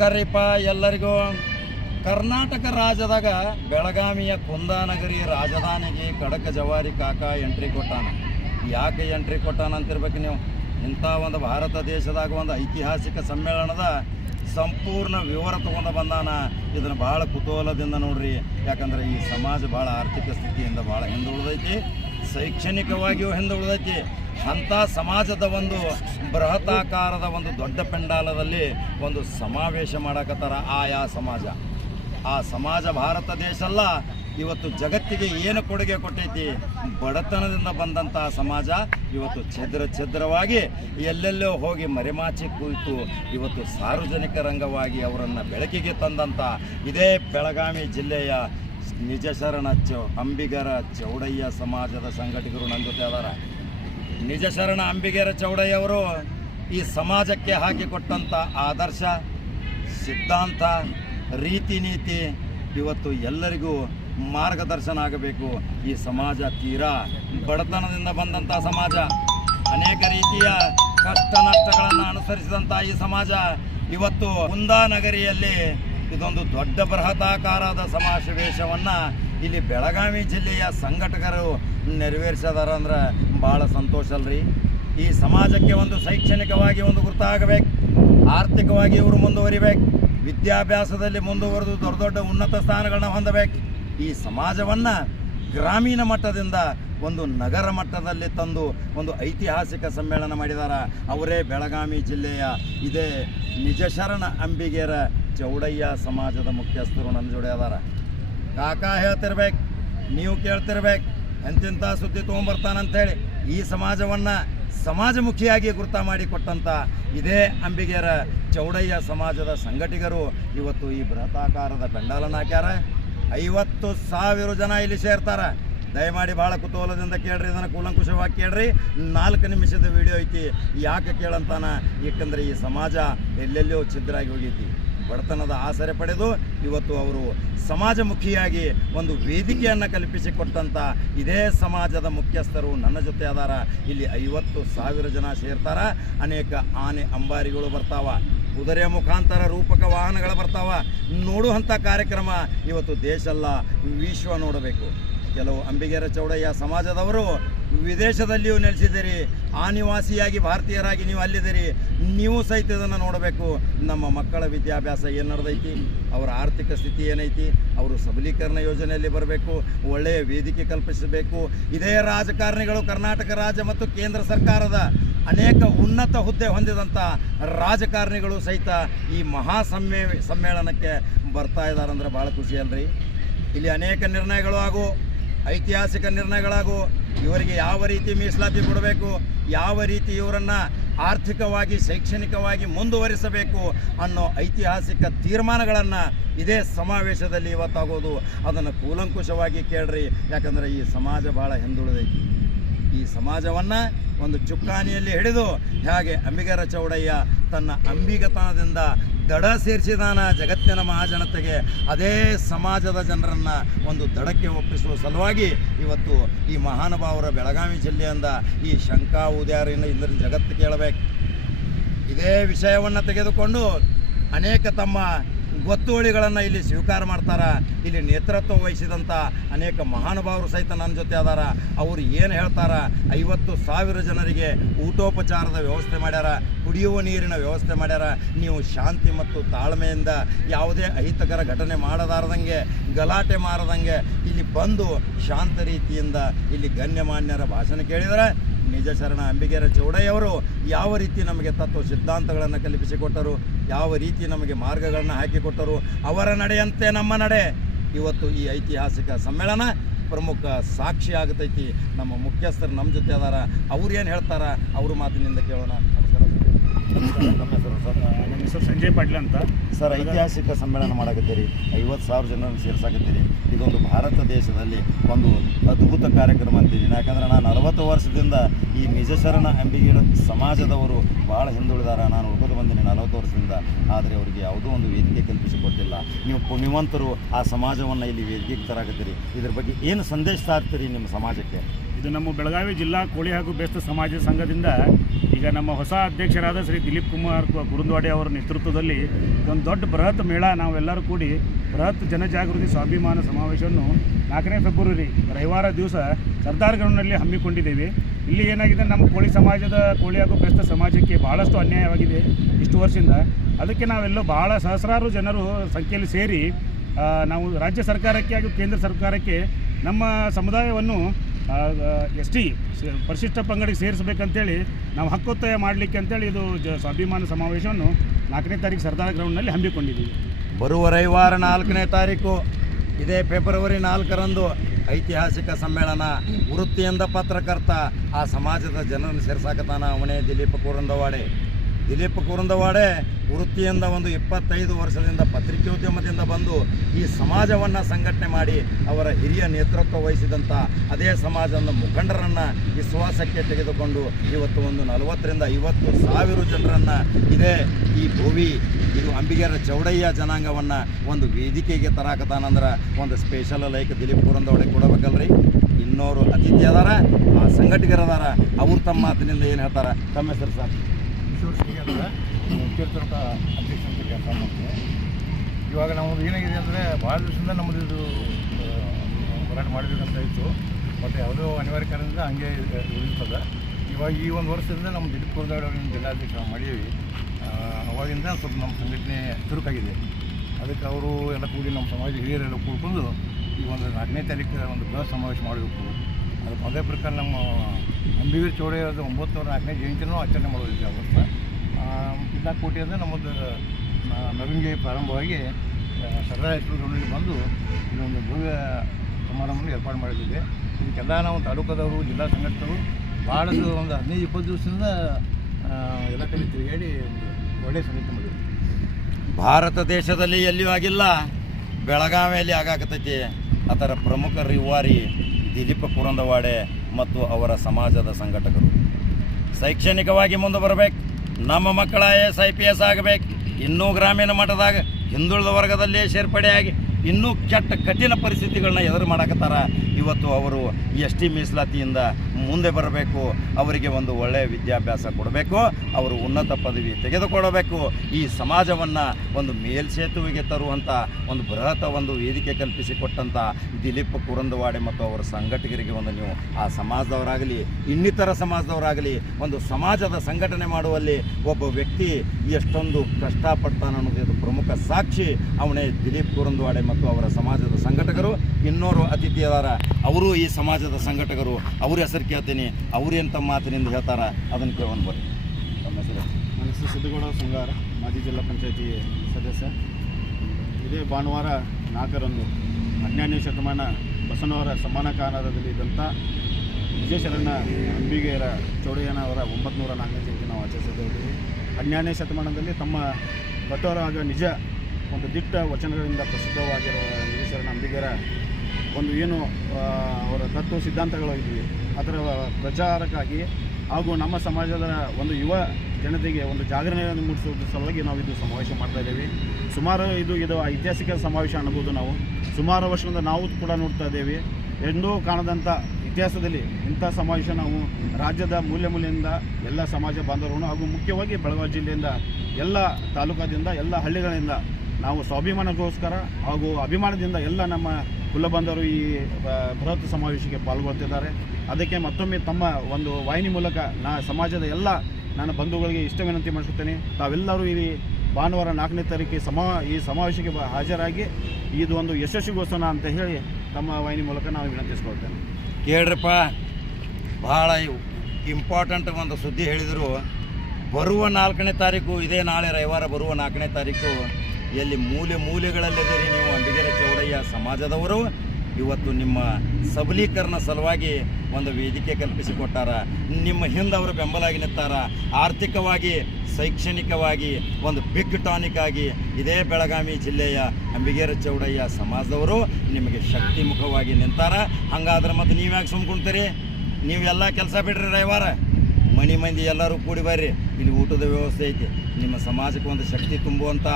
ನಮಸ್ಕಾರ ರೀಪ್ಪ ಎಲ್ಲರಿಗೂ ಕರ್ನಾಟಕ ರಾಜ್ಯದಾಗ ಬೆಳಗಾವಿಯ ಕುಂದಾನಗರಿ ರಾಜಧಾನಿಗೆ ಕಡಕ ಜವಾರಿ ಕಾಕ ಎಂಟ್ರಿ ಕೊಟ್ಟಾನ. ಯಾಕೆ ಎಂಟ್ರಿ ಕೊಟ್ಟಾನ ಅಂತಿರ್ಬೇಕು ನೀವು? ಇಂಥ ಒಂದು ಭಾರತ ದೇಶದಾಗ ಒಂದು ಐತಿಹಾಸಿಕ ಸಮ್ಮೇಳನದ ಸಂಪೂರ್ಣ ವಿವರ ತಗೊಂಡು ಬಂದಾನ. ಇದನ್ನು ಭಾಳ ಕುತೂಹಲದಿಂದ ನೋಡ್ರಿ. ಯಾಕಂದ್ರೆ ಈ ಸಮಾಜ ಭಾಳ ಆರ್ಥಿಕ ಸ್ಥಿತಿಯಿಂದ ಭಾಳ ಹಿಂದುಳಿದೈತಿ. ಶೈಕ್ಷಣಿಕವಾಗಿಯೂ ಹಿಂದುಳಿದೈತಿ. ಅಂಥ ಸಮಾಜದ ಒಂದು ಬೃಹತಾಕಾರದ ಒಂದು ದೊಡ್ಡ ಪೆಂಡಾಲದಲ್ಲಿ ಒಂದು ಸಮಾವೇಶ ಮಾಡಕತ್ತಾರ ಆಯಾ ಸಮಾಜ. ಆ ಸಮಾಜ ಭಾರತ ದೇಶ ಅಲ್ಲ, ಇವತ್ತು ಜಗತ್ತಿಗೆ ಏನು ಕೊಡುಗೆ ಕೊಟ್ಟೈತಿ? ಬಡತನದಿಂದ ಬಂದಂತಹ ಸಮಾಜ ಇವತ್ತು ಛದ್ರ ಛದ್ರವಾಗಿ ಎಲ್ಲೆಲ್ಲೋ ಹೋಗಿ ಮರೆಮಾಚಿ ಕುಳಿತು ಇವತ್ತು ಸಾರ್ವಜನಿಕ ರಂಗವಾಗಿ ಅವರನ್ನು ಬೆಳಕಿಗೆ ತಂದಂಥ ಇದೇ ಬೆಳಗಾವಿ ಜಿಲ್ಲೆಯ ನಿಜ ಶರಣ ಚೌ ಅಂಬಿಗರ ಚೌಡಯ್ಯ ಸಮಾಜದ ಸಂಘಟಕರು ನನ್ನ ಜೊತೆ ಅದಾರ. ನಿಜ ಶರಣ ಅಂಬಿಗೇರ ಚೌಡಯ್ಯವರು ಈ ಸಮಾಜಕ್ಕೆ ಹಾಕಿಕೊಟ್ಟಂಥ ಆದರ್ಶ, ಸಿದ್ಧಾಂತ, ರೀತಿ ನೀತಿ ಇವತ್ತು ಎಲ್ಲರಿಗೂ ಮಾರ್ಗದರ್ಶನ ಆಗಬೇಕು. ಈ ಸಮಾಜ ತೀರಾ ಬಡತನದಿಂದ ಬಂದಂಥ ಸಮಾಜ. ಅನೇಕ ರೀತಿಯ ಕಷ್ಟ ನಷ್ಟಗಳನ್ನು ಅನುಸರಿಸಿದಂಥ ಈ ಸಮಾಜ ಇವತ್ತು ಕುಂದಾನಗರಿಯಲ್ಲಿ ಇದೊಂದು ದೊಡ್ಡ ಬೃಹತಾಕಾರದ ಸಮಾವೇಶವನ್ನು ಇಲ್ಲಿ ಬೆಳಗಾವಿ ಜಿಲ್ಲೆಯ ಸಂಘಟಕರು ನೆರವೇರಿಸಿದಾರ ಅಂದ್ರೆ ಭಾಳ ಸಂತೋಷ ಅಲ್ರಿ. ಈ ಸಮಾಜಕ್ಕೆ ಒಂದು ಶೈಕ್ಷಣಿಕವಾಗಿ ಒಂದು ಗುರುತಾಗಬೇಕು, ಆರ್ಥಿಕವಾಗಿ ಇವರು ಮುಂದುವರಿಬೇಕು, ವಿದ್ಯಾಭ್ಯಾಸದಲ್ಲಿ ಮುಂದುವರೆದು ದೊಡ್ಡ ದೊಡ್ಡ ಉನ್ನತ ಸ್ಥಾನಗಳನ್ನ ಹೊಂದಬೇಕು. ಈ ಸಮಾಜವನ್ನು ಗ್ರಾಮೀಣ ಮಟ್ಟದಿಂದ ಒಂದು ನಗರ ಮಟ್ಟದಲ್ಲಿ ತಂದು ಒಂದು ಐತಿಹಾಸಿಕ ಸಮ್ಮೇಳನ ಮಾಡಿದಾರ ಅವರೇ ಬೆಳಗಾವಿ ಜಿಲ್ಲೆಯ ಇದೇ ನಿಜಶರಣ ಅಂಬಿಗೇರ ಚೌಡಯ್ಯ ಸಮಾಜದ ಮುಖ್ಯಸ್ಥರು ನನ್ನ ಜೋಡಿ ಅದಾರ. ಕಾಕ ಹೇಳ್ತಿರ್ಬೇಕು, ನೀವು ಕೇಳ್ತಿರ್ಬೇಕು. ಎಂತೆಂಥ ಸುದ್ದಿ ತೊಗೊಂಬರ್ತಾನಂತೇಳಿ ಈ ಸಮಾಜವನ್ನು ಸಮಾಜಮುಖಿಯಾಗಿ ಗುರುತ ಮಾಡಿಕೊಟ್ಟಂಥ ಇದೇ ಅಂಬಿಗೆರ ಚೌಡಯ್ಯ ಸಮಾಜದ ಸಂಘಟಿಗರು ಇವತ್ತು ಈ ಬೃಹತಾಕಾರದ ಬೆಂಡಾಲನ ಹಾಕ್ಯಾರ. ಐವತ್ತು ಸಾವಿರ ಜನ ಇಲ್ಲಿ ಸೇರ್ತಾರೆ. ದಯಮಾಡಿ ಭಾಳ ಕುತೂಹಲದಿಂದ ಕೇಳ್ರಿ, ಇದನ್ನು ಕೂಲಂಕುಷವಾಗಿ ಕೇಳ್ರಿ. ನಾಲ್ಕು ನಿಮಿಷದ ವಿಡಿಯೋ ಐತಿ. ಯಾಕೆ ಕೇಳಂತಾನ? ಏಕೆಂದರೆ ಈ ಸಮಾಜ ಎಲ್ಲೆಲ್ಲೋ ಛಿದ್ರಾಗಿ ಹೋಗೈತಿ. ಬಡತನದ ಆಸರೆ ಪಡೆದು ಇವತ್ತು ಅವರು ಸಮಾಜಮುಖಿಯಾಗಿ ಒಂದು ವೇದಿಕೆಯನ್ನು ಕಲ್ಪಿಸಿಕೊಟ್ಟಂಥ ಇದೇ ಸಮಾಜದ ಮುಖ್ಯಸ್ಥರು ನನ್ನ ಜೊತೆ ಅದಾರ. ಇಲ್ಲಿ ಐವತ್ತು ಸಾವಿರ ಜನ ಸೇರ್ತಾರ. ಅನೇಕ ಆನೆ ಅಂಬಾರಿಗಳು ಬರ್ತಾವ. ಕುದುರೆ ಮುಖಾಂತರ ರೂಪಕ ವಾಹನಗಳು ಬರ್ತಾವ. ನೋಡುವಂಥ ಕಾರ್ಯಕ್ರಮ ಇವತ್ತು ದೇಶ ಅಲ್ಲ ವಿಶ್ವ ನೋಡಬೇಕು. ಕೆಲವು ಅಂಬಿಗೇರ ಚೌಡಯ್ಯ ಸಮಾಜದವರು ವಿದೇಶದಲ್ಲಿಯೂ ನೆಲೆಸಿದ್ದೀರಿ. ಆ ಭಾರತೀಯರಾಗಿ ನೀವು ಅಲ್ಲಿದ್ದೀರಿ. ನೀವು ಸಹಿತ ಇದನ್ನು ನೋಡಬೇಕು. ನಮ್ಮ ಮಕ್ಕಳ ವಿದ್ಯಾಭ್ಯಾಸ ಏನು ನಡೆದೈತಿ? ಅವರ ಆರ್ಥಿಕ ಸ್ಥಿತಿ ಏನೈತಿ? ಅವರು ಸಬಲೀಕರಣ ಯೋಜನೆಯಲ್ಲಿ ಬರಬೇಕು. ಒಳ್ಳೆಯ ವೇದಿಕೆ ಕಲ್ಪಿಸಬೇಕು. ಇದೇ ರಾಜಕಾರಣಿಗಳು ಕರ್ನಾಟಕ ರಾಜ್ಯ ಮತ್ತು ಕೇಂದ್ರ ಸರ್ಕಾರದ ಅನೇಕ ಉನ್ನತ ಹುದ್ದೆ ಹೊಂದಿದಂಥ ರಾಜಕಾರಣಿಗಳು ಸಹಿತ ಈ ಮಹಾ ಸಮ್ಮೇ ಸಮ್ಮೇಳನಕ್ಕೆ ಬರ್ತಾ ಇದ್ದಾರೆ ಅಂದರೆ ಭಾಳ ಖುಷಿ ಅಲ್ರಿ. ಇಲ್ಲಿ ಅನೇಕ ನಿರ್ಣಯಗಳು ಹಾಗೂ ಐತಿಹಾಸಿಕ ನಿರ್ಣಯಗಳಾಗು ಇವರಿಗೆ ಯಾವ ರೀತಿ ಮೀಸಲಾತಿ ಕೊಡಬೇಕು, ಯಾವ ರೀತಿ ಇವರನ್ನು ಆರ್ಥಿಕವಾಗಿ, ಶೈಕ್ಷಣಿಕವಾಗಿ ಮುಂದುವರಿಸಬೇಕು ಅನ್ನೋ ಐತಿಹಾಸಿಕ ತೀರ್ಮಾನಗಳನ್ನು ಇದೇ ಸಮಾವೇಶದಲ್ಲಿ ಇವತ್ತಾಗೋದು. ಅದನ್ನು ಕೂಲಂಕುಷವಾಗಿ ಕೇಳ್ರಿ. ಯಾಕಂದರೆ ಈ ಸಮಾಜ ಭಾಳ ಹಿಂದುಳಿದೈತಿ. ಈ ಸಮಾಜವನ್ನು ಒಂದು ಚುಕ್ಕಾಣಿಯಲ್ಲಿ ಹಿಡಿದು, ಹೇಗೆ ಅಂಬಿಗರ ಚೌಡಯ್ಯ ತನ್ನ ಅಂಬಿಗತನದಿಂದ ದಡ ಸೇರಿಸಿದಾನ ಜಗತ್ತಿನ ಮಹಾಜನತೆಗೆ ಅದೇ ಸಮಾಜದ ಜನರನ್ನು ಒಂದು ದಡಕ್ಕೆ ಒಪ್ಪಿಸುವ ಸಲುವಾಗಿ ಇವತ್ತು ಈ ಮಹಾನುಭಾವರ ಬೆಳಗಾವಿ ಜಿಲ್ಲೆಯಿಂದ ಈ ಶಂಕಾ ಉದ್ಯಾರಿನ ಇಂದ್ರ ಜಗತ್ತು ಕೇಳಬೇಕು. ಇದೇ ವಿಷಯವನ್ನು ತೆಗೆದುಕೊಂಡು ಅನೇಕ ತಮ್ಮ ಗೊತ್ತುವಳಿಗಳನ್ನು ಇಲ್ಲಿ ಸ್ವೀಕಾರ ಮಾಡ್ತಾರ, ಇಲ್ಲಿ ನೇತೃತ್ವ ವಹಿಸಿದಂಥ ಅನೇಕ ಮಹಾನುಭಾವರು ಸಹಿತ ನನ್ನ ಜೊತೆ ಅದಾರ. ಅವರು ಏನು ಹೇಳ್ತಾರ, ಐವತ್ತು ಸಾವಿರ ಜನರಿಗೆ ಊಟೋಪಚಾರದ ವ್ಯವಸ್ಥೆ ಮಾಡ್ಯಾರ, ಕುಡಿಯುವ ನೀರಿನ ವ್ಯವಸ್ಥೆ ಮಾಡ್ಯಾರ. ನೀವು ಶಾಂತಿ ಮತ್ತು ತಾಳ್ಮೆಯಿಂದ ಯಾವುದೇ ಅಹಿತಕರ ಘಟನೆ ಮಾಡದಾರದಂಗೆ, ಗಲಾಟೆ ಮಾರದಂಗೆ ಇಲ್ಲಿ ಬಂದು ಶಾಂತ ರೀತಿಯಿಂದ ಇಲ್ಲಿ ಗಣ್ಯಮಾನ್ಯರ ಭಾಷಣ ಕೇಳಿದರೆ. ನಿಜ ಶರಣ ಅಂಬಿಗೆರ ಚೌಡಯ್ಯವರು ಯಾವ ರೀತಿ ನಮಗೆ ತತ್ವ ಸಿದ್ಧಾಂತಗಳನ್ನು ಕಲ್ಪಿಸಿಕೊಟ್ಟರು ಯಾವ ರೀತಿ ನಮಗೆ ಮಾರ್ಗಗಳನ್ನು ಹಾಕಿಕೊಟ್ಟರು ಅವರ ನಡೆಯಂತೆ ನಮ್ಮ ನಡೆ. ಇವತ್ತು ಈ ಐತಿಹಾಸಿಕ ಸಮ್ಮೇಳನ ಪ್ರಮುಖ ಸಾಕ್ಷಿ ಆಗತೈತಿ. ನಮ್ಮ ಮುಖ್ಯಸ್ಥರು ನಮ್ಮ ಜೊತೆ ಅದಾರ. ಅವ್ರು ಏನು ಹೇಳ್ತಾರ? ಅವ್ರ ಮಾತಿನಿಂದ ಕೇಳೋಣ. ಹೆಸರು ಸರ್ ಸರ್, ಐತಿಹಾಸಿಕ ಸಮ್ಮೇಳನ ಮಾಡಕತ್ತೀರಿ. ಐವತ್ತು ಸಾವಿರ ಜನರನ್ನು ಸೇರ್ಸಾಕತ್ತೀರಿ. ಇದೊಂದು ಭಾರತ ದೇಶದಲ್ಲಿ ಒಂದು ಅದ್ಭುತ ಕಾರ್ಯಕ್ರಮ ಅಂತೀರಿ. ಯಾಕಂದ್ರೆ ನಾನು ನಲವತ್ತು ವರ್ಷದಿಂದ ಈ ನಿಜಶರಣ ಅಂಬಿಗೇರ ಸಮಾಜದವರು ಭಾಳ ಹಿಂದುಳಿದಾರ. ನಾನು ಉಳ್ಕೊಂಡು ಬಂದೀನಿ ನಲವತ್ತು ವರ್ಷದಿಂದ. ಆದರೆ ಅವರಿಗೆ ಯಾವುದೋ ಒಂದು ವೇದಿಕೆ ಕಲ್ಪಿಸಿಕೊಟ್ಟಿಲ್ಲ. ನೀವು ಪುಣ್ಯವಂತರು ಆ ಸಮಾಜವನ್ನು ಇಲ್ಲಿ ವೇದಿಕೆಗೆ ತರಾಕತ್ತೀರಿ. ಇದ್ರ ಬಗ್ಗೆ ಏನು ಸಂದೇಶ ಸಾರ್ತೀರಿ ನಿಮ್ಮ ಸಮಾಜಕ್ಕೆ? ಇದು ನಮ್ಮ ಬೆಳಗಾವಿ ಜಿಲ್ಲಾ ಕೋಳಿ ಹಾಗೂ ಬೇಸ್ತ ಸಮಾಜ ಸಂಘದಿಂದ ಈಗ ನಮ್ಮ ಹೊಸ ಅಧ್ಯಕ್ಷರಾದ ಶ್ರೀ ದಿಲೀಪ್ ಕುಮಾರ್ ಕುರುಂದ್ವಾಡೆ ಅವರ ನೇತೃತ್ವದಲ್ಲಿ ಒಂದು ದೊಡ್ಡ ಬೃಹತ್ ಮೇಳ ನಾವೆಲ್ಲರೂ ಕೂಡಿ ಬೃಹತ್ ಜನಜಾಗೃತಿ, ಸ್ವಾಭಿಮಾನ ಸಮಾವೇಶವನ್ನು ನಾಲ್ಕನೇ ಫೆಬ್ರವರಿ, ರವಿವಾರ ದಿವಸ ಸರ್ದಾರ್ ಗ್ರೌಂಡ್ನಲ್ಲಿ ಹಮ್ಮಿಕೊಂಡಿದ್ದೇವೆ. ಇಲ್ಲಿ ಏನಾಗಿದೆ, ನಮ್ಮ ಕೋಳಿ ಸಮಾಜದ, ಕೋಳಿ ಹಾಗೂ ಬೆಸ್ತ ಸಮಾಜಕ್ಕೆ ಭಾಳಷ್ಟು ಅನ್ಯಾಯವಾಗಿದೆ ಇಷ್ಟು ವರ್ಷದಿಂದ. ಅದಕ್ಕೆ ನಾವೆಲ್ಲೋ ಭಾಳ ಸಹಸ್ರಾರು ಜನರು ಸಂಖ್ಯೆಯಲ್ಲಿ ಸೇರಿ ನಾವು ರಾಜ್ಯ ಸರ್ಕಾರಕ್ಕೆ ಹಾಗೂ ಕೇಂದ್ರ ಸರ್ಕಾರಕ್ಕೆ ನಮ್ಮ ಸಮುದಾಯವನ್ನು ಎಸ್ ಟಿ ಪರಿಶಿಷ್ಟ ಪಂಗಡಿಗೆ ಸೇರಿಸಬೇಕಂತೇಳಿ ನಾವು ಹಕ್ಕೊತ್ತಾಯ ಮಾಡಲಿಕ್ಕೆ ಅಂತೇಳಿ ಇದು ಜ, ಸ್ವಾಭಿಮಾನ ಸಮಾವೇಶವನ್ನು ನಾಲ್ಕನೇ ತಾರೀಕು ಸರ್ದಾರ್ ಗ್ರೌಂಡ್ನಲ್ಲಿ ಹಮ್ಮಿಕೊಂಡಿದ್ದೀವಿ. ಬರುವ ರವಿವಾರ ನಾಲ್ಕನೇ ತಾರೀಕು, ಇದೇ ಫೆಬ್ರವರಿ ನಾಲ್ಕರಂದು ಐತಿಹಾಸಿಕ ಸಮ್ಮೇಳನ, ವೃತ್ತಿಯಿಂದ ಪತ್ರಕರ್ತ, ಆ ಸಮಾಜದ ಜನರನ್ನು ಸೇರ್ಸಾಕತಾನ ಅವನೇ ದಿಲೀಪ್ ಕುರುಂದವಾಡೆ. ದಿಲೀಪ್ ಕುರುಂದವಾಡೆ ವೃತ್ತಿಯಿಂದ ಒಂದು ಇಪ್ಪತ್ತೈದು ವರ್ಷದಿಂದ ಪತ್ರಿಕೋದ್ಯಮದಿಂದ ಬಂದು ಈ ಸಮಾಜವನ್ನು ಸಂಘಟನೆ ಮಾಡಿ ಅವರ ಹಿರಿಯ ನೇತೃತ್ವ ವಹಿಸಿದಂಥ ಅದೇ ಸಮಾಜದ ಮುಖಂಡರನ್ನು ವಿಶ್ವಾಸಕ್ಕೆ ತೆಗೆದುಕೊಂಡು ಇವತ್ತು ಒಂದು ನಲವತ್ತರಿಂದ ಐವತ್ತು ಸಾವಿರ ಜನರನ್ನು ಇದೇ ಈ ಭೂವಿ, ಇದು ಅಂಬಿಗೇರ ಚೌಡಯ್ಯ ಜನಾಂಗವನ್ನು ಒಂದು ವೇದಿಕೆಗೆ ತರಾಕತಾನಂದ್ರೆ ಒಂದು ಸ್ಪೆಷಲ್ ಲೈಕ್ ದಿಲೀಪ್ ಕುರಂದವಡೆ ಕೊಡಬೇಕಲ್ರಿ? ಇನ್ನೋರು ಅತಿಥಿ ಅದಾರ ಆ ಸಂಘಟಕರದಾರ ಅವ್ರು ತಮ್ಮ ಮಾತಿನಿಂದ ಏನು ಹೇಳ್ತಾರೆ? ತಮ್ಮ ಹೆಸರು ಸರ್. ಸಿಂಗ್ ಅಂತ ತೀರ್ಥರಕ ಅಧ್ಯಕ್ಷ ಅಂತ ಕೆಲಸ ಮಾಡ್ತೀವಿ. ಇವಾಗ ನಾವು ಏನಾಗಿದೆ ಅಂದರೆ ಭಾಳ ದಿವಸದಿಂದ ನಮ್ಮದು ಇದು ಹೋರಾಟ ಮಾಡಬೇಕಂತ ಇತ್ತು. ಮತ್ತು ಯಾವುದೋ ಅನಿವಾರ್ಯ ಕಾರಣದಿಂದ ಹಂಗೆ ಉಳಿಸ್ತದೆ ಇವಾಗ ಈ ಒಂದು ವರ್ಷದಿಂದ ನಮ್ಮ ಅವ್ರನ್ನ ಜಿಲ್ಲಾಧ್ಯಕ್ಷ ಮಾಡೀವಿ ಅವಾಗಿಂದ ಸ್ವಲ್ಪ ನಮ್ಮ ಸಂಘಟನೆ ಚುರುಕಾಗಿದೆ. ಅದಕ್ಕೆ ಅವರು ಎಲ್ಲ ಕೂಡಿ ನಮ್ಮ ಸಮಾಜ ಹಿರಿಯರೆಲ್ಲ ಕೂಡ್ಕೊಂಡು ಈ ಒಂದು ನಾಲ್ಕನೇ ತಾರೀಕು ಒಂದು ಬೃಹತ್ ಸಮಾವೇಶ ಮಾಡಬೇಕು. ಅದು ಅದೇ ಪ್ರಕಾರ ನಮ್ಮ ಅಂಬಿಗರ ಚೌಡಯ್ಯದು ಒಂಬತ್ತು ನೂರ ನಾಲ್ಕನೇ ಜಯಂತಿನೂ ಆಚರಣೆ ಮಾಡೋದಿದೆ ಆ ವರ್ಷ. ಜಿಲ್ಲಾ ಕೋಟೆಯಿಂದ ನಮ್ಮದು ಮೆರವಣಿಗೆ ಪ್ರಾರಂಭವಾಗಿ ಸರ್ದಾರ್ ಹೆಸರು ಬಂದು ಇದೊಂದು ಭವ್ಯ ಸಮಾರಂಭವನ್ನು ಏರ್ಪಾಡು ಮಾಡಿದ್ದೀವಿ ಇದಕ್ಕೆಲ್ಲ ನಾವು ತಾಲೂಕದವರು, ಜಿಲ್ಲಾ ಸಂಘಟಕರು ಭಾಳ ಒಂದು ಹದಿನೈದು, ಇಪ್ಪತ್ತು ದಿವಸದಿಂದ ಎಲ್ಲ ಕಡೆ ತಿರುಗಾಡಿ ಒಳ್ಳೆಯ ಸಂಗತಿ ಮಾಡಿದ್ವಿ ಭಾರತ ದೇಶದಲ್ಲಿ ಎಲ್ಲಿಯೂ ಆಗಿಲ್ಲ, ಬೆಳಗಾವಿಯಲ್ಲಿ ಆಗಾಕತೈತಿ ಅದರ ಪ್ರಮುಖ ರಿವಾರಿ ದಿಲೀಪ ಕುರಂದವಾಡೆ ಮತ್ತು ಅವರ ಸಮಾಜದ ಸಂಘಟಕರು. ಶೈಕ್ಷಣಿಕವಾಗಿ ಮುಂದೆ ಬರಬೇಕು. ನಮ್ಮ ಮಕ್ಕಳ I S I P S ಆಗಬೇಕು. ಇನ್ನೂ ಗ್ರಾಮೀಣ ಮಟ್ಟದಾಗ ಹಿಂದುಳಿದ ವರ್ಗದಲ್ಲೇ ಸೇರ್ಪಡೆಯಾಗಿ ಇನ್ನೂ ಕೆಟ್ಟ ಕಠಿಣ ಪರಿಸ್ಥಿತಿಗಳನ್ನ ಎದುರು ಮಾಡಕತ್ತಾರ. ಇವತ್ತು ಅವರು ಎಸ್ ಟಿ ಮೀಸಲಾತಿಯಿಂದ ಮುಂದೆ ಬರಬೇಕು, ಅವರಿಗೆ ಒಂದು ಒಳ್ಳೆಯ ವಿದ್ಯಾಭ್ಯಾಸ ಕೊಡಬೇಕು, ಅವರು ಉನ್ನತ ಪದವಿ ತೆಗೆದುಕೊಡಬೇಕು ಈ ಸಮಾಜವನ್ನು ಒಂದು ಮೇಲ್ಸೇತುವಿಗೆ ತರುವಂಥ ಒಂದು ಬೃಹತ್ ಒಂದು ವೇದಿಕೆ ಕಲ್ಪಿಸಿಕೊಟ್ಟಂಥ ದಿಲೀಪ್ ಕುರಂದವಾಡೆ ಮತ್ತು ಅವರ ಸಂಘಟಕರಿಗೆ ಒಂದು ನೀವು ಆ ಸಮಾಜದವರಾಗಲಿ, ಇನ್ನಿತರ ಸಮಾಜದವರಾಗಲಿ, ಒಂದು ಸಮಾಜದ ಸಂಘಟನೆ ಮಾಡುವಲ್ಲಿ ಒಬ್ಬ ವ್ಯಕ್ತಿ ಎಷ್ಟೊಂದು ಕಷ್ಟಪಡ್ತಾನೆ ಅನ್ನೋದು ಪ್ರಮುಖ ಸಾಕ್ಷಿ. ಅವನೇ ದಿಲೀಪ್ ಕುರಂದವಾಡೆ ಮತ್ತು ಅವರ ಸಮಾಜದ ಸಂಘಟಕರು. ಇನ್ನೋರು ಅತಿಥಿಯದಾರ ಅವರು ಈ ಸಮಾಜದ ಸಂಘಟಕರು. ಅವರ ಹೆಸರು ಕೇಳ್ತೀನಿ, ಅವ್ರು ಎಂತ ಮಾತಿನಿಂದ ಹೇಳ್ತಾರ, ಅದನ್ನು ಕೇಳೋಣ ಬರ್ರಿ. ನಮ್ಮ ಹೆಸರು? ನನ್ನ ಹೆಸರು ಸಿದ್ದಗೌಡ ಶೃಂಗಾರ, ಮಾಜಿ ಜಿಲ್ಲಾ ಪಂಚಾಯತಿ ಸದಸ್ಯ. ಇದೇ ಭಾನುವಾರ ನಾಲ್ಕರಂದು ಹನ್ನೆರಡನೇ ಶತಮಾನ ಬಸವನವರ ಸಮಾನ ಕಾಲದಲ್ಲಿ ಇದ್ದಂಥ ವಿಜಯಶರಣ ಅಂಬಿಗೆಯರ ಚೌಡಯ್ಯನ ಅವರ ಒಂಬತ್ತು ನಾಲ್ಕನೇ ಜಯಂತಿ ನಾವು ಆಚರಿಸಿದ್ದೇವೆ ಹನ್ನೆರಡನೇ ಶತಮಾನದಲ್ಲಿ ತಮ್ಮ ಬಟ್ಟವರಾಗ ನಿಜ ಒಂದು ದಿಟ್ಟ ವಚನಗಳಿಂದ ಪ್ರಸಿದ್ಧವಾಗಿರುವ ವಿಜಯಶರಣ ಅಂಬಿಗರ ಒಂದು ಏನು ಅವರ ತತ್ವ ಸಿದ್ಧಾಂತಗಳು ಇದ್ವಿ ಅದರ ಪ್ರಚಾರಕ್ಕಾಗಿ ಹಾಗೂ ನಮ್ಮ ಸಮಾಜದ ಒಂದು ಯುವ ಜನತೆಗೆ ಒಂದು ಜಾಗರಣೆಯನ್ನು ಮೂಡಿಸುವ ಸಲುವಾಗಿ ನಾವು ಇದು ಸಮಾವೇಶ ಮಾಡ್ತಾ ಇದ್ದೇವೆ. ಸುಮಾರು ಇದು ಇದು ಐತಿಹಾಸಿಕ ಸಮಾವೇಶ ಅನ್ನಬಹುದು ನಾವು. ಸುಮಾರು ವರ್ಷದಿಂದ ನಾವು ಕೂಡ ನೋಡ್ತಾ ಇದ್ದೇವೆ. ಎಂದೂ ಕಾಣದಂಥ ಇತಿಹಾಸದಲ್ಲಿ ಇಂಥ ಸಮಾವೇಶ ನಾವು ರಾಜ್ಯದ ಮೂಲೆ ಮೂಲೆಯಿಂದ ಎಲ್ಲ ಸಮಾಜ ಬಾಂಧವರು ಹಾಗೂ ಮುಖ್ಯವಾಗಿ ಬೆಳಗಾವಿ ಜಿಲ್ಲೆಯಿಂದ ಎಲ್ಲ ತಾಲೂಕಾದಿಂದ ಎಲ್ಲ ಹಳ್ಳಿಗಳಿಂದ ನಾವು ಸ್ವಾಭಿಮಾನಕ್ಕೋಸ್ಕರ ಹಾಗೂ ಅಭಿಮಾನದಿಂದ ಎಲ್ಲ ನಮ್ಮ ಕುಲಬಂಧರು ಈ ಬೃಹತ್ ಸಮಾವೇಶಕ್ಕೆ ಪಾಲ್ಗೊಳ್ತಿದ್ದಾರೆ. ಅದಕ್ಕೆ ಮತ್ತೊಮ್ಮೆ ತಮ್ಮ ಒಂದು ವಾಹಿನಿ ಮೂಲಕ ನಾ ಸಮಾಜದ ಎಲ್ಲ ನನ್ನ ಬಂಧುಗಳಿಗೆ ಇಷ್ಟ ವಿನಂತಿ ಮಾಡಿಸುತ್ತೇನೆ. ತಾವೆಲ್ಲರೂ ಇಲ್ಲಿ ಭಾನುವಾರ ನಾಲ್ಕನೇ ತಾರೀಕಿಗೆ ಸಮಾ, ಈ ಸಮಾವೇಶಕ್ಕೆ ಹಾಜರಾಗಿ ಇದು ಒಂದು ಯಶಸ್ವಿಗೋಸ್ಕರ ಅಂತ ಹೇಳಿ ತಮ್ಮ ವಾಹಿನಿ ಮೂಲಕ ನಾವು ವಿನಂತಿಸ್ಕೊಳ್ತೇನೆ. ಕೇಳ್ರಪ್ಪ ಭಾಳ ಇಂಪಾರ್ಟೆಂಟ್ ಒಂದು ಸುದ್ದಿ ಹೇಳಿದರು. ಬರುವ ನಾಲ್ಕನೇ ತಾರೀಕು ಇದೇ ನಾಳೆ ರವಿವಾರ ಬರುವ ನಾಲ್ಕನೇ ತಾರೀಕು ಎಲ್ಲಿ ಮೂಲೆ ಮೂಲೆಗಳಲ್ಲಿದ್ದೀರಿ ನೀವು? ಅಂಬಿಗೆರೆ ಚೌಡಯ್ಯ ಸಮಾಜದವರು, ಇವತ್ತು ನಿಮ್ಮ ಸಬಲೀಕರಣ ಸಲುವಾಗಿ ಒಂದು ವೇದಿಕೆ ಕಲ್ಪಿಸಿಕೊಟ್ಟಾರ. ನಿಮ್ಮ ಹಿಂದೆ ಅವರು ಬೆಂಬಲಾಗಿ ನಿಂತಾರ. ಆರ್ಥಿಕವಾಗಿ, ಶೈಕ್ಷಣಿಕವಾಗಿ, ಒಂದು ಬಿಗ್ ಟಾನಿಕ್ ಆಗಿ ಇದೇ ಬೆಳಗಾವಿ ಜಿಲ್ಲೆಯ ಅಂಬಿಗೇರ ಚೌಡಯ್ಯ ಸಮಾಜದವರು ನಿಮಗೆ ಶಕ್ತಿಮುಖವಾಗಿ ನಿಂತಾರ. ಹಂಗಾದ್ರೆ ಮತ್ತೆ ನೀವ್ಯಾಕೆ ಸುಮ್ಕೊಂತೀರಿ ನೀವೆಲ್ಲ ಕೆಲಸ ಬಿಡ್ರಿ ರವಿವಾರ. ಮನೆ ಮಂದಿ ಎಲ್ಲರೂ ಕೂಡಿ ಬರ್ರಿ. ಇಲ್ಲಿ ಊಟದ ವ್ಯವಸ್ಥೆ ಐತಿ. ನಿಮ್ಮ ಸಮಾಜಕ್ಕೆ ಒಂದು ಶಕ್ತಿ ತುಂಬುವಂಥ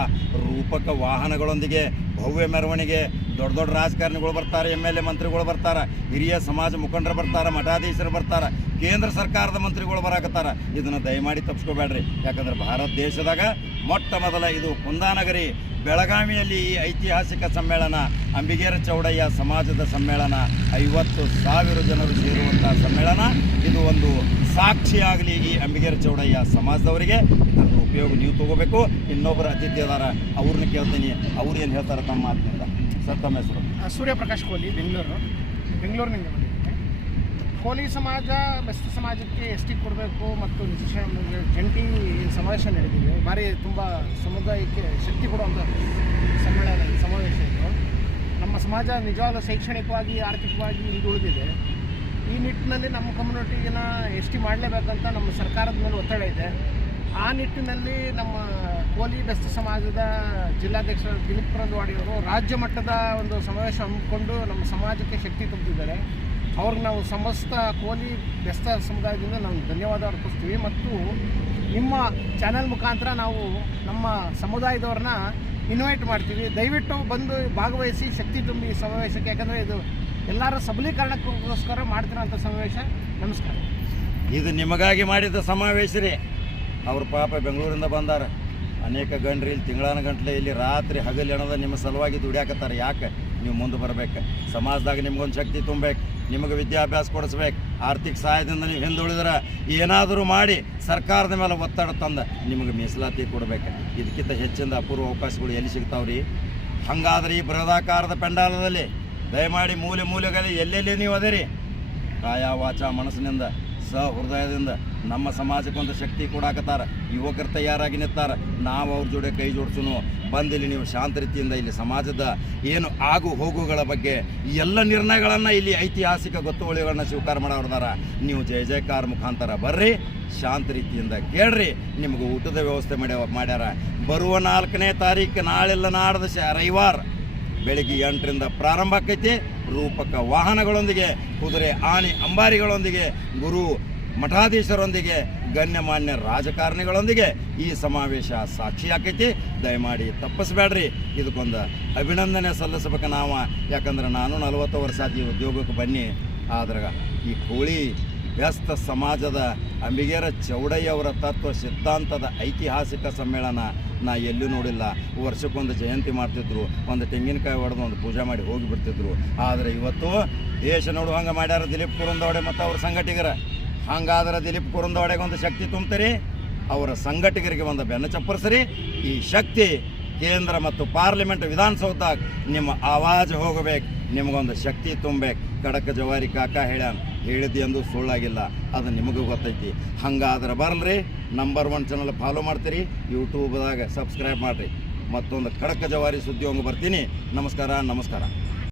ರೂಪಕ ವಾಹನಗಳೊಂದಿಗೆ ಭವ್ಯ ಮೆರವಣಿಗೆ, ದೊಡ್ಡ ದೊಡ್ಡ ರಾಜಕಾರಣಿಗಳು ಬರ್ತಾರೆ, ಎಂ ಎಲ್ ಎ ಮಂತ್ರಿಗಳು ಬರ್ತಾರೆ, ಹಿರಿಯ ಸಮಾಜ ಮುಖಂಡರು ಬರ್ತಾರೆ, ಮಠಾಧೀಶರು ಬರ್ತಾರೆ, ಕೇಂದ್ರ ಸರ್ಕಾರದ ಮಂತ್ರಿಗಳು ಬರಾಕತ್ತಾರ. ಇದನ್ನು ದಯಮಾಡಿ ತಪ್ಪಿಸ್ಕೋಬೇಡ್ರಿ ಯಾಕಂದ್ರೆ ಭಾರತ ದೇಶದಾಗ ಮೊಟ್ಟ ಮೊದಲ ಇದು ಕುಂದಾನಗರಿ, ಬೆಳಗಾವಿಯಲ್ಲಿ ಈ ಐತಿಹಾಸಿಕ ಸಮ್ಮೇಳನ, ಅಂಬಿಗೇರ ಚೌಡಯ್ಯ ಸಮಾಜದ ಸಮ್ಮೇಳನ, ಐವತ್ತು ಸಾವಿರ ಜನರು ಸೇರುವಂಥ ಸಮ್ಮೇಳನ. ಇದು ಒಂದು ಸಾಕ್ಷಿಯಾಗಲಿ ಈ ಅಂಬಿಗೇರಿ ಚೌಡಯ್ಯ ಸಮಾಜದವರಿಗೆ. ಇದರ ಉಪಯೋಗ ನೀವು ತಗೋಬೇಕು. ಇನ್ನೊಬ್ಬರು ಅತಿಥಿ ಅದಾರ ಅವ್ರನ್ನ ಕೇಳ್ತೀನಿ. ಅವ್ರು ಏನು ಹೇಳ್ತಾರೆ ತಮ್ಮ ಮಾತಿನಿಂದ? ಸರ್, ತಮ್ಮ ಹೆಸರು. ಸೂರ್ಯಪ್ರಕಾಶ್ ಕೋಲಿ ಬೆಂಗಳೂರು. ಬೆಂಗಳೂರಿನಿಂದ ಬಂದಿದ್ದೀನಿ. ಕೋಲಿ ಸಮಾಜ ಬೆಸ್ಟ್ ಸಮಾಜಕ್ಕೆ ಎಸ್ ಟಿ ಕೊಡಬೇಕು ಮತ್ತು ಜಂಟಿ ಸಮಾವೇಶ ನಡೆದಿದೆ. ಭಾರಿ ತುಂಬ ಸಮುದಾಯಕ್ಕೆ ಶಕ್ತಿ ಕೊಡುವಂಥ ಸಮ್ಮೇಳನ ಸಮಾವೇಶ ಇದು. ನಮ್ಮ ಸಮಾಜ ನಿಜವಾದ ಶೈಕ್ಷಣಿಕವಾಗಿ, ಆರ್ಥಿಕವಾಗಿ ಹಿಂದುಳಿದಿದೆ ಈ ನಿಟ್ಟಿನಲ್ಲಿ ನಮ್ಮ ಕಮ್ಯುನಿಟಿನ ಎಸ್ ಟಿ ಮಾಡಲೇಬೇಕಂತ ನಮ್ಮ ಸರ್ಕಾರದ ಮೇಲೆ ಒತ್ತಡ ಇದೆ. ಆ ನಿಟ್ಟಿನಲ್ಲಿ ನಮ್ಮ ಕೋಲಿ ಬೆಸ್ತ ಸಮಾಜದ ಜಿಲ್ಲಾಧ್ಯಕ್ಷ ದಿಲೀಪ್ ಪರಂದ್ವಾಡಿಯವರು ರಾಜ್ಯ ಮಟ್ಟದ ಒಂದು ಸಮಾವೇಶ ಹಮ್ಮಿಕೊಂಡು ನಮ್ಮ ಸಮಾಜಕ್ಕೆ ಶಕ್ತಿ ತುಂಬಿದ್ದಾರೆ. ಅವ್ರಿಗೆ ನಾವು ಸಮಸ್ತ ಕೋಲಿ ಬೆಸ್ತ ಸಮುದಾಯದಿಂದ ನಾವು ಧನ್ಯವಾದ ಅರ್ಪಿಸ್ತೀವಿ ಮತ್ತು ನಿಮ್ಮ ಚಾನೆಲ್ ಮುಖಾಂತರ ನಾವು ನಮ್ಮ ಸಮುದಾಯದವ್ರನ್ನ ಇನ್ವೈಟ್ ಮಾಡ್ತೀವಿ. ದಯವಿಟ್ಟು ಬಂದು ಭಾಗವಹಿಸಿ, ಶಕ್ತಿ ತುಂಬಿ ಸಮಾವೇಶಕ್ಕೆ. ಯಾಕಂದರೆ ಇದು ಎಲ್ಲರ ಸಬಲೀಕರಣಕ್ಕೋಸ್ಕರ ಮಾಡ್ತಿರೋಂಥ ಸಮಾವೇಶ? ನಮಸ್ಕಾರ. ಇದು ನಿಮಗಾಗಿ ಮಾಡಿದ ಸಮಾವೇಶ ರೀ. ಅವ್ರ ಪಾಪ ಬೆಂಗಳೂರಿಂದ ಬಂದಾರ. ಅನೇಕ ಗಂಡ್ರಿ ಇಲ್ಲಿ ತಿಂಗಳಾನ ಗಂಟ್ಲೆ ಇಲ್ಲಿ ರಾತ್ರಿ ಹಗಲು ಎಣದ ನಿಮ್ಮ ಸಲುವಾಗಿ ದುಡಿಯಾಕತ್ತಾರ. ಯಾಕೆ? ನೀವು ಮುಂದೆ ಬರಬೇಕು. ಸಮಾಜದಾಗ ನಿಮ್ಗೊಂದು ಶಕ್ತಿ ತುಂಬಬೇಕು. ನಿಮಗೆ ವಿದ್ಯಾಭ್ಯಾಸ ಕೊಡಿಸ್ಬೇಕು. ಆರ್ಥಿಕ ಸಹಾಯದಿಂದ ನೀವು ಹಿಂದುಳಿದ್ರೆ ಏನಾದರೂ ಮಾಡಿ ಸರ್ಕಾರದ ಮೇಲೆ ಒತ್ತಡ ತಂದು ನಿಮಗೆ ಮೀಸಲಾತಿ ಕೊಡಬೇಕು. ಇದಕ್ಕಿಂತ ಹೆಚ್ಚಿನ ಅಪೂರ್ವ ಅವಕಾಶಗಳು ಎಲ್ಲಿ ಸಿಗ್ತಾವ್ರಿ? ಹಂಗಾದ್ರೆ ಈ ಬೃಹದಾಕಾರದ ಪೆಂಡಾಲದಲ್ಲಿ ದಯಮಾಡಿ ಮೂಲೆ ಮೂಲೆಗಳಲ್ಲಿ ಎಲ್ಲೆಲ್ಲಿ ನೀವು ಅದಿರಿ? ಕಾಯ ವಾಚ ಮನಸ್ಸಿನಿಂದ, ಸಹೃದಯದಿಂದ ನಮ್ಮ ಸಮಾಜಕ್ಕೊಂದು ಶಕ್ತಿ ಕೊಡಾಕತ್ತಾರ. ಯುವಕರು ತಯಾರಾಗಿ ನಿಂತಾರ. ನಾವು ಅವ್ರ ಜೋಡಿ ಕೈ ಜೋಡಿಸುನು. ಬಂದಿಲ್ಲಿ ನೀವು ಶಾಂತ ರೀತಿಯಿಂದ ಇಲ್ಲಿ ಸಮಾಜದ ಏನು ಆಗು ಹೋಗುಗಳ ಬಗ್ಗೆ ಎಲ್ಲ ನಿರ್ಣಯಗಳನ್ನು ಇಲ್ಲಿ ಐತಿಹಾಸಿಕ ಗೊತ್ತುವಳಿಗಳನ್ನ ಸ್ವೀಕಾರ ಮಾಡೋರ್ದಾರ. ನೀವು ಜಯ ಜಯಕಾರ ಮುಖಾಂತರ ಬರ್ರಿ, ಶಾಂತ ರೀತಿಯಿಂದ ಕೇಳ್ರಿ. ನಿಮಗೆ ಊಟದ ವ್ಯವಸ್ಥೆ ಮಾಡ್ಯಾವ ಮಾಡ್ಯಾರ. ಬರುವ ನಾಲ್ಕನೇ ತಾರೀಕು ನಾಳೆಲ್ಲ ನಾಡ್ದು ಶ ರವಿವಾರ. ಬೆಳಿಗ್ಗೆ ಎಂಟರಿಂದ ಪ್ರಾರಂಭ ಆಕೈತಿ. ರೂಪಕ ವಾಹನಗಳೊಂದಿಗೆ, ಕುದುರೆ ಆನೆ ಅಂಬಾರಿಗಳೊಂದಿಗೆ, ಗುರು ಮಠಾಧೀಶರೊಂದಿಗೆ, ಗಣ್ಯಮಾನ್ಯ ರಾಜಕಾರಣಿಗಳೊಂದಿಗೆ ಈ ಸಮಾವೇಶ ಸಾಕ್ಷಿ ಆಕೈತಿ. ದಯಮಾಡಿ ತಪ್ಪಿಸ್ಬೇಡ್ರಿ. ಇದಕ್ಕೊಂದು ಅಭಿನಂದನೆ ಸಲ್ಲಿಸ್ಬೇಕು ನಾವು. ಯಾಕಂದ್ರೆ ನಾನು ನಲವತ್ತು ವರ್ಷ ಈ ಉದ್ಯೋಗಕ್ಕೆ ಬನ್ನಿ. ಆದ್ರೆ ಈ ಕೋಳಿ ವ್ಯಸ್ತ ಸಮಾಜದ ಅಂಬಿಗೇರ ಚೌಡಯ್ಯವರ ತತ್ವ ಸಿದ್ಧಾಂತದ ಐತಿಹಾಸಿಕ ಸಮ್ಮೇಳನ ನಾ ಎಲ್ಲೂ ನೋಡಿಲ್ಲ. ವರ್ಷಕ್ಕೊಂದು ಜಯಂತಿ ಮಾಡ್ತಿದ್ರು. ಒಂದು ತೆಂಗಿನಕಾಯಿ ಹೊಡೆದು ಒಂದು ಪೂಜೆ ಮಾಡಿ ಹೋಗಿ ಬಿಡ್ತಿದ್ರು. ಆದರೆ ಇವತ್ತು ದೇಶ ನೋಡುವಂಗೆ ಮಾಡ್ಯಾರ ದಿಲೀಪ್ ಕುರುಂದೋಡೆ ಮತ್ತು ಅವ್ರ ಸಂಘಟಿಗರ. ಹಂಗಾದ್ರೆ ದಿಲೀಪ್ ಕುರುಂದವಡೆಗೆ ಒಂದು ಶಕ್ತಿ ತುಂಬ್ತೀರಿ? ಅವರ ಸಂಘಟಿಗರಿಗೆ ಒಂದು ಬೆನ್ನ ಚಪ್ಪರಿಸ್ರಿ. ಈ ಶಕ್ತಿ ಕೇಂದ್ರ ಮತ್ತು ಪಾರ್ಲಿಮೆಂಟ್ ವಿಧಾನಸೌಧದಾಗ ನಿಮ್ಮ ಆವಾಜ್ ಹೋಗಬೇಕು. ನಿಮಗೊಂದು ಶಕ್ತಿ ತುಂಬಬೇಕು ಕಡಕ ಜವಾರಿ ಕಾಕ ಹೇಳ್ಯಾನ ಹೇಳಿದ್ದು ಎಂದು ಸುಳ್ಳಾಗಿಲ್ಲ. ಅದು ನಿಮಗೂ ಗೊತ್ತೈತಿ. ಹಂಗಾದ್ರೆ ಬರಲ್ರಿ. ನಂಬರ್ ಒನ್ ಚಾನಲ್ ಫಾಲೋ ಮಾಡ್ತೀರಿ. ಯೂಟ್ಯೂಬ್ದಾಗ ಸಬ್ಸ್ಕ್ರೈಬ್ ಮಾಡಿರಿ. ಮತ್ತೊಂದು ಖಡಕ ಜವಾರಿ ಸುದ್ದಿ ಬರ್ತೀನಿ. ನಮಸ್ಕಾರ ನಮಸ್ಕಾರ.